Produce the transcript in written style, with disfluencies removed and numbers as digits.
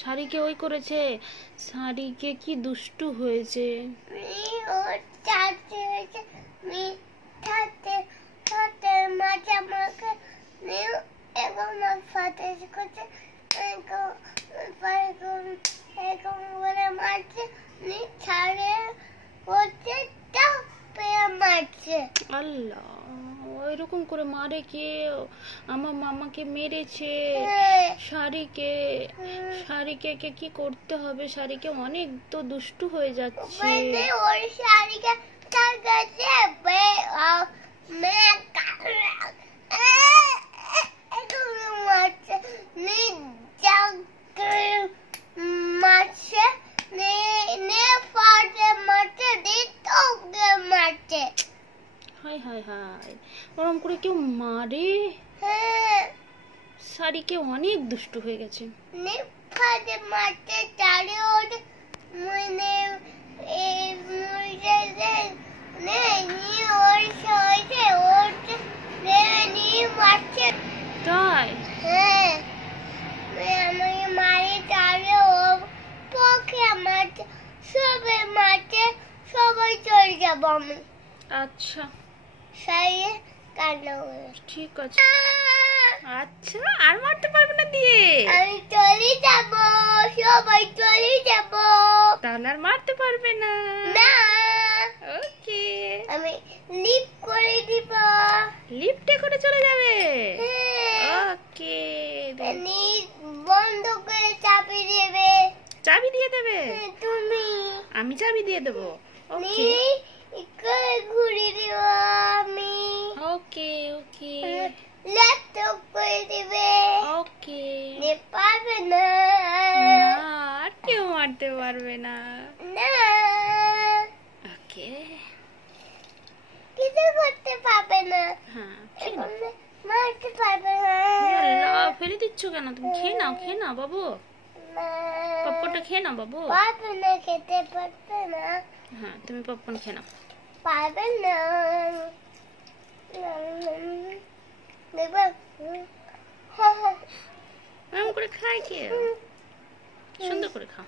শাড়িকে ওই করেছে। শাড়িকে কি দুষ্টু হয়েছে। আল্লাহ, ওইরকম করে মারে কে? আমার মামাকে মেরেছে। শাড়িকে কি করতে হবে? শাড়িকে অনেক তো দুষ্টু হয়ে যাচ্ছে। হায় হায় হায়, ওরম করে কেউ মারে? শাড়িকে অনেক দুষ্টু হয়ে গেছে। তাই? সবাই চলে যাবো আমি। আচ্ছা ঠিক আছে। আচ্ছা, আর মারতে পারবে না দিয়ে? আমি চলে যাব, সবাই চলে যাব, তাহলে আর মারতে পারবে না? না। ওকে, আমি লিফট করে দিব। লিফটে করে চলে যাবে? ওকে, বন্ধ করে চাবি দেবে। চাবি দিয়ে দেবে? তুমি। আমি চাবি দিয়ে দেবো? ওকে, ঘুরে দিব আমি। ওকে ওকে, ল্যাপটপ করে দিবে। ওকে, পারবে না, আর কেউ মারতে পারবে না। না। ওকে, কিছু করতে পারবে না। হ্যাঁ, মারতে পারবে না। ফেলে দিচ্ছ কেন? তুমি খেয়ে নাও বাবু। পপকর্নটা খেয়ে নাও বাবু। পারবে না, খেতে পারবে না। হ্যাঁ, তুমি পপকর্ন খেয়ে নাও। পারবে না। এরকম করে খায় কে? সুন্দর করে খাও।